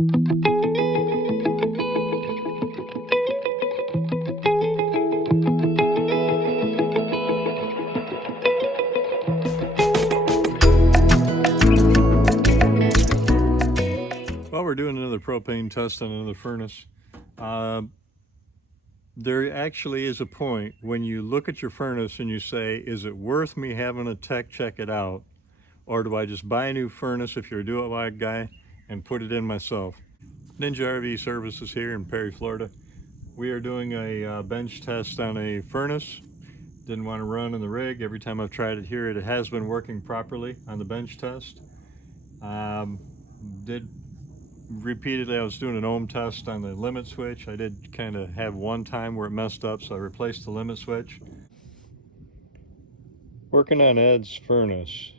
Well, we're doing another propane test on another furnace. There actually is a point when you look at your furnace and you say, is it worth me having a tech check it out? Or do I just buy a new furnace if you're a do-it guy and put it in myself? Ninja RV Services here in Perry, Florida. We are doing a bench test on a furnace. Didn't want to run in the rig. Every time I've tried it here, it has been working properly on the bench test. Repeatedly, I was doing an ohm test on the limit switch. I did kind of have one time where it messed up, so I replaced the limit switch. Working on Ed's furnace.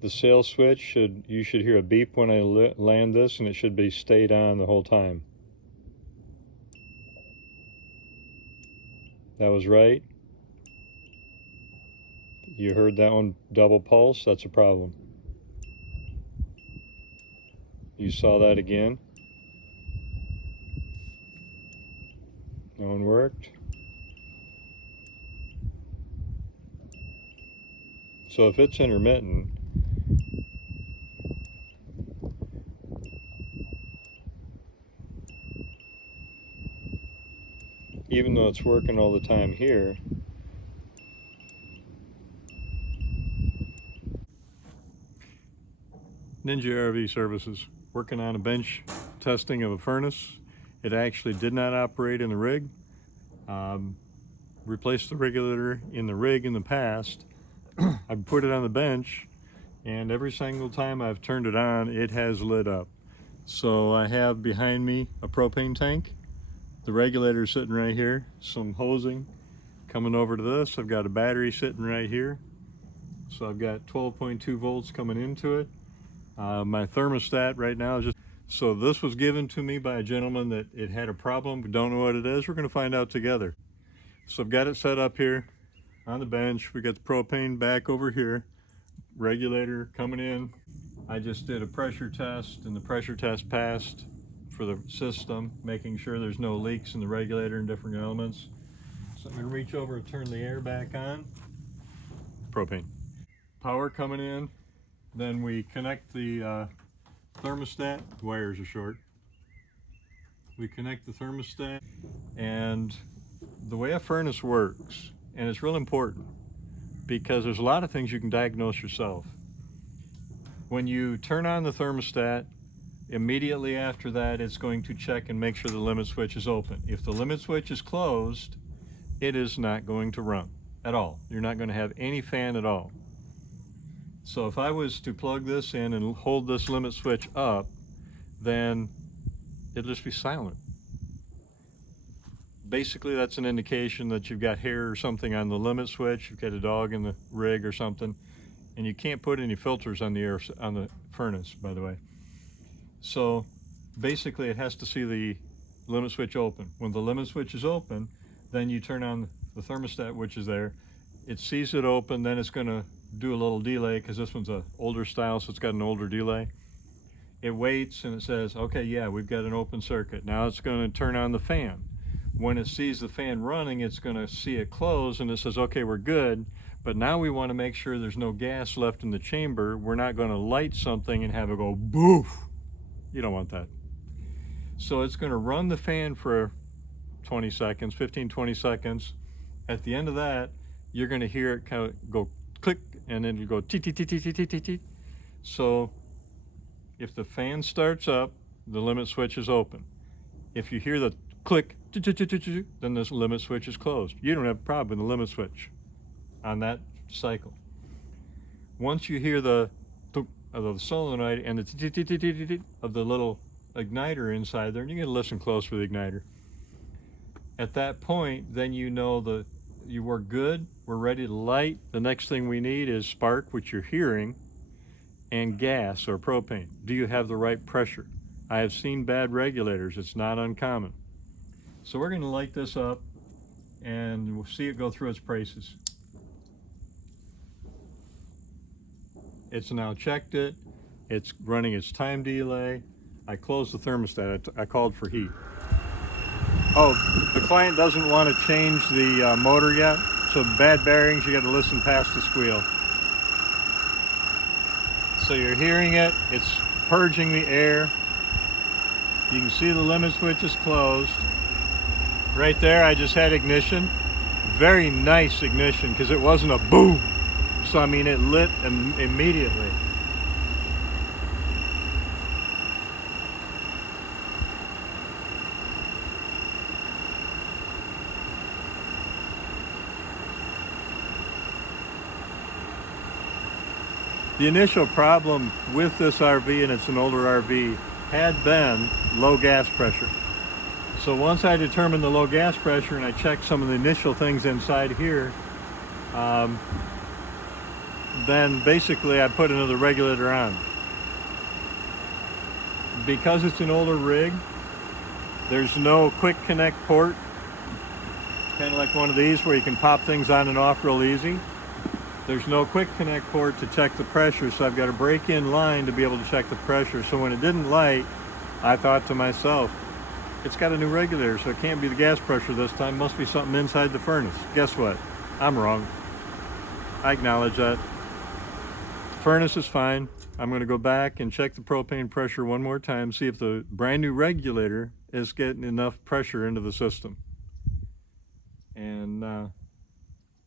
The sail switch you should hear a beep when I land this, and it should be stayed on the whole time. That was right. You heard that one double pulse, that's a problem. You saw that again. That one worked. So if it's intermittent, even though it's working all the time here, Ninja RV Services, working on a bench testing of a furnace. It actually did not operate in the rig. Replaced the regulator in the rig in the past. I put it on the bench, and every single time I've turned it on, it has lit up. So I have behind me a propane tank. The regulator is sitting right here. Some hosing coming over to this. I've got a battery sitting right here. So I've got 12.2 volts coming into it. My thermostat right now is just, so this was given to me by a gentleman that it had a problem. We don't know what it is. We're going to find out together. So I've got it set up here on the bench. We got the propane back over here. Regulator coming in. I just did a pressure test, and the pressure test passed for the system, making sure there's no leaks in the regulator and different elements. So I'm going to reach over and turn the air back on. Propane. Power coming in. Then we connect the thermostat. The wires are short. We connect the thermostat, and the way a furnace works, and it's real important because there's a lot of things you can diagnose yourself. When you turn on the thermostat, immediately after that it's going to check and make sure the limit switch is open. If the limit switch is closed, it is not going to run at all. You're not going to have any fan at all. So if I was to plug this in and hold this limit switch up, then it'll just be silent. Basically, that's an indication that you've got hair or something on the limit switch. You've got a dog in the rig or something, and you can't put any filters on the air on the furnace, by the way. So basically, it has to see the limit switch open. When the limit switch is open, then you turn on the thermostat, which is there. It sees it open, then it's going to do a little delay because this one's an older style, so it's got an older delay. It waits and it says, okay, yeah, we've got an open circuit. Now it's going to turn on the fan. When it sees the fan running, it's going to see it close, and it says, okay, we're good, but now we want to make sure there's no gas left in the chamber. We're not going to light something and have it go boof. You don't want that. So it's going to run the fan for 20 seconds, 15, 20 seconds. At the end of that, you're going to hear it kind of go click, and then you go tee tee tee tee tee tee tee tee. So if the fan starts up, the limit switch is open. If you hear the click, then this limit switch is closed. You don't have a problem with the limit switch on that cycle. Once you hear the solenoid and the of the little igniter inside there, and you're going to listen close for the igniter. At that point, then you know you were good, we're ready to light. The next thing we need is spark, which you're hearing, and gas or propane. Do you have the right pressure? I have seen bad regulators, it's not uncommon. So we're going to light this up and we'll see it go through its paces. It's now checked it, it's running its time delay. I closed the thermostat. I called for heat. Oh, the client doesn't want to change the motor yet, so bad bearings, you got to listen past the squeal. So you're hearing it, it's purging the air. You can see the limit switch is closed. Right there, I just had ignition. Very nice ignition, because it wasn't a boom. So I mean, it lit immediately. The initial problem with this RV, and it's an older RV, had been low gas pressure. So once I determined the low gas pressure and I checked some of the initial things inside here, then basically I put another regulator on. Because it's an older rig, there's no quick connect port, kind of like one of these where you can pop things on and off real easy. There's no quick connect port to check the pressure, so I've got to break in line to be able to check the pressure. So when it didn't light, I thought to myself, it's got a new regulator, so it can't be the gas pressure this time. Must be something inside the furnace. Guess what? I'm wrong. I acknowledge that. Furnace is fine. I'm going to go back and check the propane pressure one more time, see if the brand new regulator is getting enough pressure into the system. And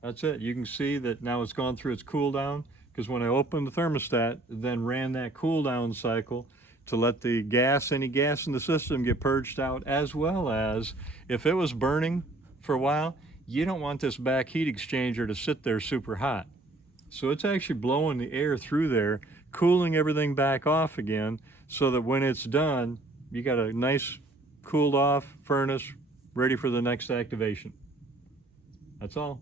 that's it. You can see that now it's gone through its cool down, because when I opened the thermostat, then ran that cool down cycle to let the gas, any gas in the system, get purged out, as well as if it was burning for a while, you don't want this back heat exchanger to sit there super hot. So it's actually blowing the air through there, cooling everything back off again, so that when it's done, you got a nice cooled off furnace ready for the next activation. That's all.